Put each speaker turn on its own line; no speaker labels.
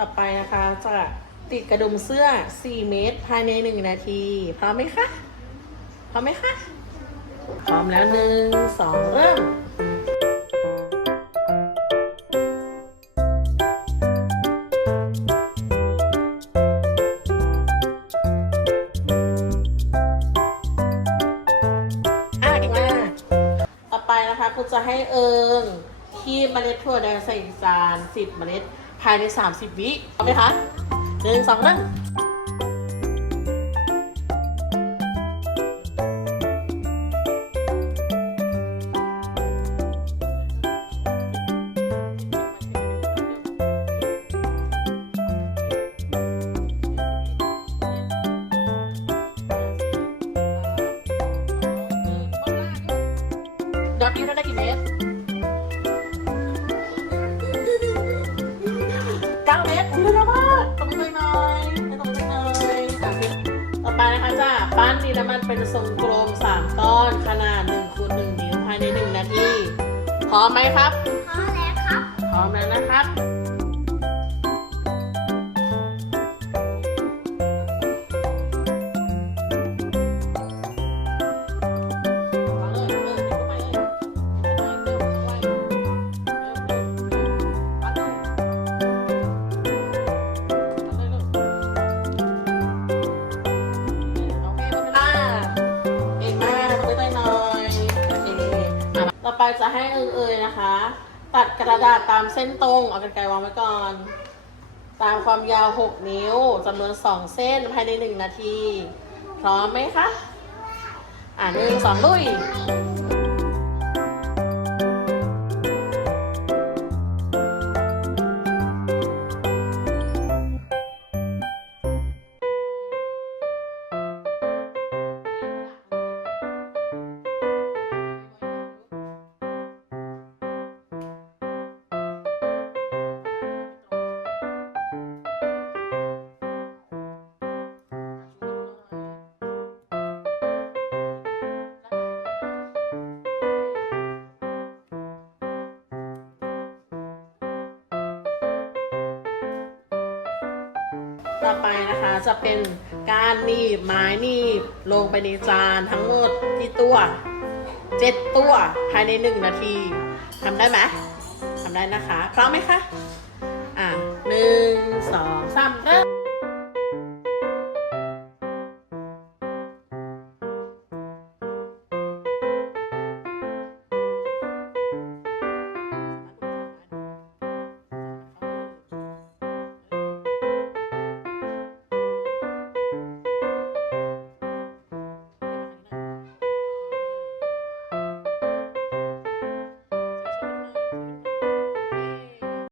ต่อไปนะคะจะติดกระดุมเสื้อ 4 เมตร ภายใน 1 นาที พร้อมไหมคะ พร้อมไหมคะ พร้อมแล้วหนึ่งสองเริ่มอะเก่งมาต่อไปนะคะคุณจะให้เอิงที่เมล็ดถั่วแดงใส่จาน10เมล็ด ภายใน 30 วิพร้อมไหมคะหนึ่งสองหนึ่งดอทนี้เราได้กี่เมตร แล้วมากตรงไปหน่อยตรงไปหน่อยจากสิต่อไปนะคะจ้าปั้นดินน้ำมันเป็นทรงกลมสามก้อนขนาด1คูณ1นิ้วภายใน1นาที พร้อมไหมครับ
พร้อมแล้วครับ
พร้อมแล้วนะครับ จะให้เอิงเอยนะคะ ตัดกระดาษตามเส้นตรง เอากรรไกรวางไว้ก่อน ตามความยาว 6 นิ้วจำนวน 2 เส้นภายใน 1 นาที พร้อมไหมคะ อ่าหนึ่งสองลุย ต่อไปนะคะจะเป็นการหนีบไม้หนีบลงไปในจานทั้งหมดที่ตัวเจ็ดตัวภายในหนึ่งนาทีทำได้ไหมทำได้นะคะพร้อมไหมคะ